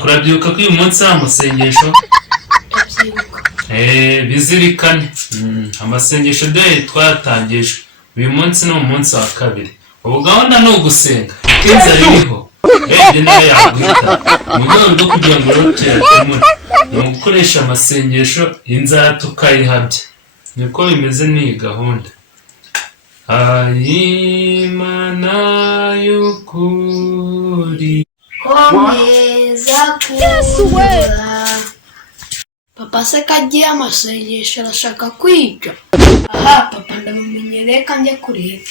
kurabyuka ko uyu munsi amasengesho bizirikane amasengesho dore twatangije uyu munsi no munsi wa kabiri ubu gahunda no gusenga inza ririho nayo yagwita mu rwego rwo kugira ngo rotera ni gukoresha amasengesho inzara tukayihabya niko bimeze n'iyi gahunda Imana y'ukuri komeza kuba papa se kagiye amasengesho arashaka kwiga aha papa ndamumenyereye ko njye kureba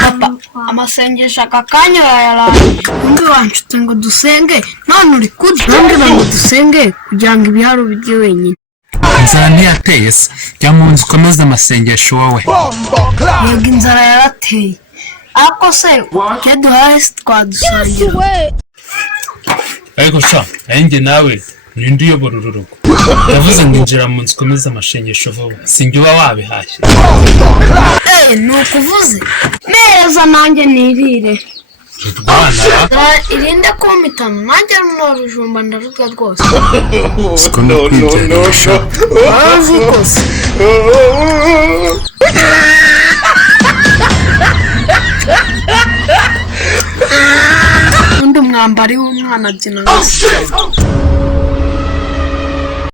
papa amasengesho aka kanya yararangije undi wanshutse ngo dusenge none uri kurya nambwira ngo dusenge kugira ngo ibiharo bijye wenyine inzara ntiyateye se jya mu nzu ukomeze amasengesho wowe yego inzara yarateye ariko se jya duhaye twadusangira ariko sha njye nawe ninde uyobora uru rugo yavuze ngo injira mu nzu ukomeze amasengesho vuba sinjye uba wabihashye ni ukuvuze neza nanjye nirire irinde kumpitana nanjye runo rujumba ndarurya rwose siko no kwibyarisha wazi kose undi umwambari w'umwana abyina